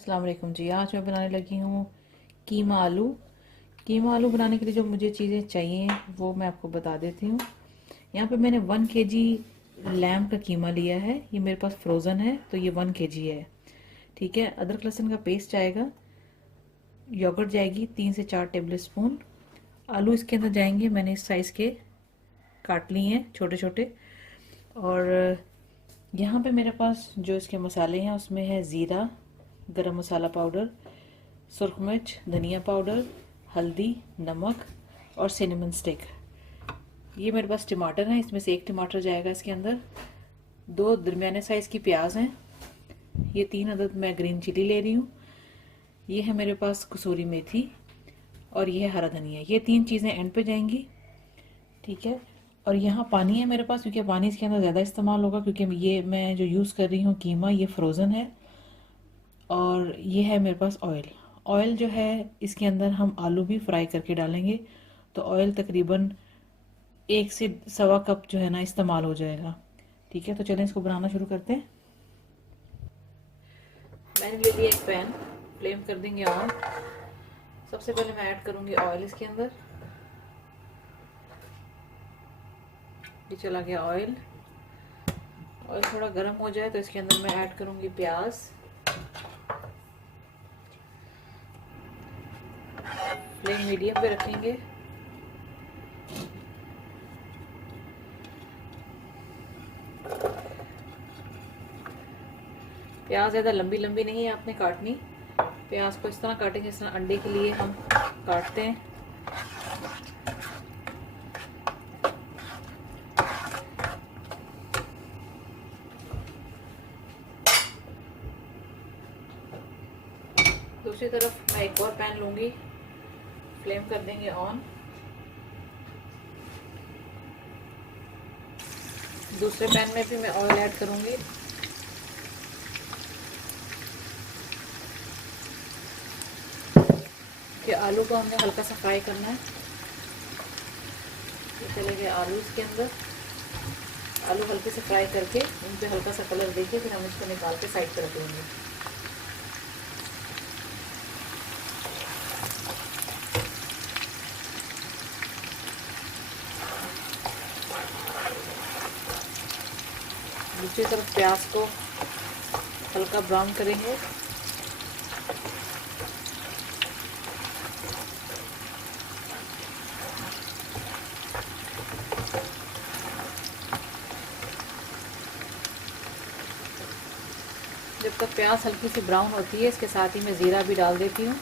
अस्सलाम वालेकुम जी। आज मैं बनाने लगी हूँ कीमा आलू। कीमा आलू बनाने के लिए जो मुझे चीज़ें चाहिए वो मैं आपको बता देती हूँ। यहाँ पे मैंने 1 kg लैम्ब का कीमा लिया है। ये मेरे पास फ्रोज़न है तो ये 1 kg है। ठीक है। अदरक लहसुन का पेस्ट जाएगा, योगर्ट जाएगी 3 से 4 टेबल स्पून। आलू इसके अंदर जाएंगे, मैंने इस साइज़ के काट लिए हैं छोटे छोटे। और यहाँ पे मेरे पास जो इसके मसाले हैं उसमें है ज़ीरा, गरम मसाला पाउडर, सुरख मिर्च, धनिया पाउडर, हल्दी, नमक और सिनेमन स्टिक। ये मेरे पास टमाटर हैं, इसमें से 1 टमाटर जाएगा इसके अंदर। 2 दरमियाने साइज़ की प्याज हैं। ये 3 अदद मैं ग्रीन चिली ले रही हूँ। ये है मेरे पास कसूरी मेथी और ये है हरा धनिया। ये 3 चीज़ें एंड पे जाएंगी। ठीक है। और यहाँ पानी है मेरे पास, क्योंकि पानी इसके अंदर ज़्यादा इस्तेमाल होगा, क्योंकि ये मैं जो यूज़ कर रही हूँ कीमा ये फ्रोज़न है। और ये है मेरे पास ऑयल। ऑयल जो है इसके अंदर हम आलू भी फ्राई करके डालेंगे, तो ऑयल तकरीबन 1 से 1.25 कप जो है ना इस्तेमाल हो जाएगा। ठीक है, तो चलें इसको बनाना शुरू करते हैं। मैंने ले लिया एक पैन, फ्लेम कर देंगे ऑन। सबसे पहले मैं ऐड करूंगी ऑयल इसके अंदर। ये चला गया ऑयल। ऑयल थोड़ा गर्म हो जाए तो इसके अंदर मैं ऐड करूंगी प्याज। फ्लेम मीडियम पे रखेंगे। प्याज ज़्यादा लंबी लंबी नहीं है आपने काटनी। प्याज को इस तरह काटेंगे जिस तरह अंडे के लिए हम काटते हैं। दूसरी तरफ मैं एक और पैन लूंगी, फ्लेम कर देंगे ऑन। दूसरे पैन में भी मैं ऑयल ऐड करूंगी। कि आलू को हमने हल्का सा फ्राई करना है। ये चले गए आलू इसके अंदर। आलू हल्के से फ्राई करके इन पे हल्का सा कलर देके फिर हम इसको निकाल के साइड पर रख देंगे। दूसरी तरफ प्याज को हल्का ब्राउन करेंगे। जब तक प्याज हल्की सी ब्राउन होती है इसके साथ ही मैं ज़ीरा भी डाल देती हूँ।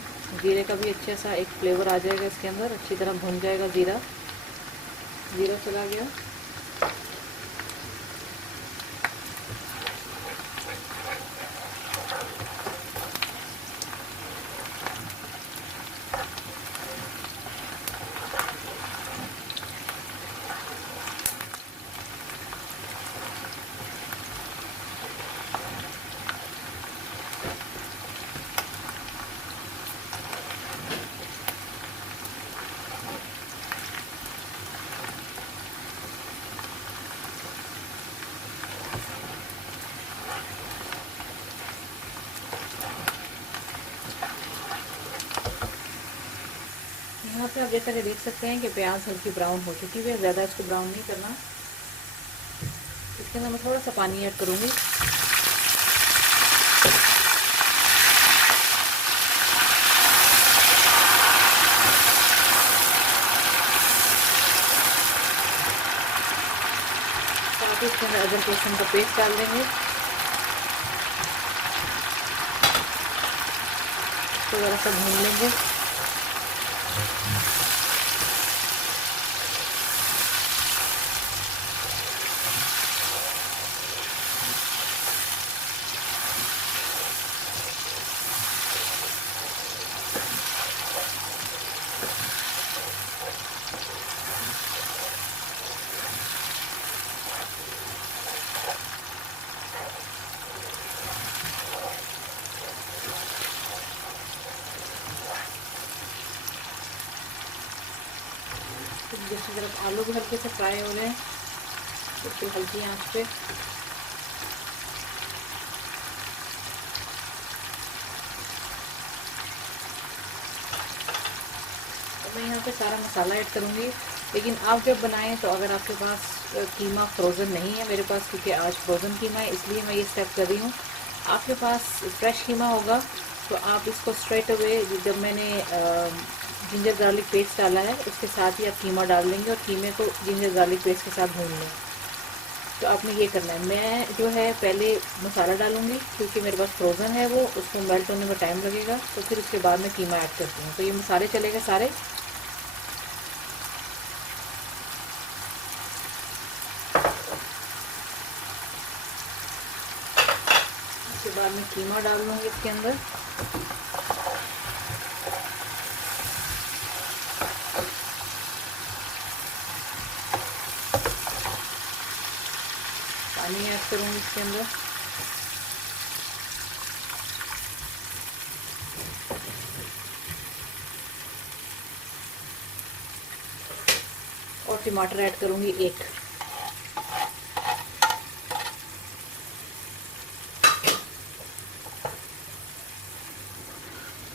ज़ीरे का भी अच्छा सा एक फ्लेवर आ जाएगा इसके अंदर, अच्छी तरह भुन जाएगा ज़ीरा। ज़ीरा चला गया। यहाँ पे आप जैसा कि देख सकते हैं कि प्याज हल्की ब्राउन हो चुकी है। ज़्यादा इसको ब्राउन नहीं करना। इसके अंदर मैं थोड़ा सा पानी ऐड करूँगी। साथ ही इसके अंदर अदरक लहसुन का पेस्ट डाल देंगे। तो ज़रा सा भून लेंगे। दूसरी तरफ आलू भी हल्के से फ्राई हो रहे हैं, बिल्कुल हल्की आंच पे। मैं यहाँ पे सारा मसाला ऐड करूँगी। लेकिन आप जब बनाएं तो अगर आपके पास कीमा फ्रोज़न नहीं है, मेरे पास क्योंकि आज फ्रोज़न कीमा है इसलिए मैं ये स्टेप कर रही हूँ। आपके पास फ्रेश कीमा होगा तो आप इसको स्ट्रेट अवे, जब मैंने जिंजर गार्लिक पेस्ट डाला है उसके साथ ही आप कीमा डाल देंगे और कीमे को जिंजर गार्लिक पेस्ट के साथ भून लें। तो आपने ये करना है। मैं जो है पहले मसाला डालूंगी क्योंकि मेरे पास फ्रोज़न है वो, उसको मेल्ट होने में टाइम लगेगा, तो फिर उसके बाद मैं कीमा ऐड करती हूँ। तो ये मसाले चलेगा सारे। उसके बाद मैं कीमा डाल दूँगी इसके अंदर। पानी ऐड करूँगी इसके अंदर। और टमाटर ऐड करूँगी एक।